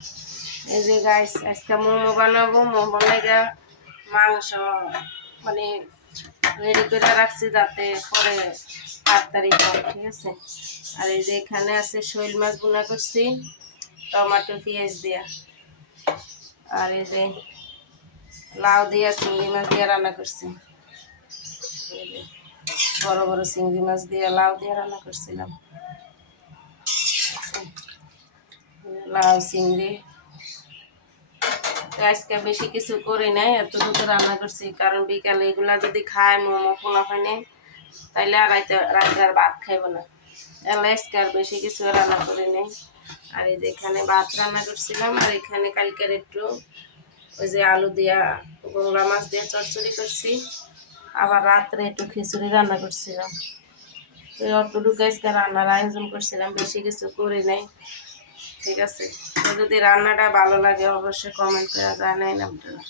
এই যে গাইস আজকে মোমো বানাবো। মোমো লেগে মাংস মানে রেডি করে রাখছি যাতে পরে তাড়াতাড়ি হয়, ঠিক আছে। আর এই যে এখানে আছে শৈল মাছ ভুনা করছি টমেটো পেঁয়াজ দিয়া। আর এই যে লাউ দিয়া চিংড়ি মাছ দিয়ে রান্না করছি। বড় বড় চিংড়ি মাছ দিয়ে লাউ দিয়ে রান্না করছিলাম। লাউ চিংড়ি আজকে বেশি কিছু করি নাই, এতটুকু রান্না করছি কারণ বিকালে এগুলা যদি খায় মোমো পোলা হয় তাইলে আর রাতে আর ভাত খাইব না। আজকে আর বেশি কিছু রান্না করি নাই। আর এই যে এখানে ভাত রান্না করছিলাম, আর এখানে কালকের একটু ওই যে আলু দিয়া গোংলা মাছ দিয়ে চচ্চড়ি করছি, আবার রাত্রে একটু খিচুড়ি রান্না করছিলাম। তো অতটুকু আজকে রান্নার আয়োজন করছিলাম, বেশি কিছু করি নাই, ঠিক আছে। তো যদি রান্নাটা ভালো লাগে অবশ্যই কমেন্ট করে জানাইন আপনারা।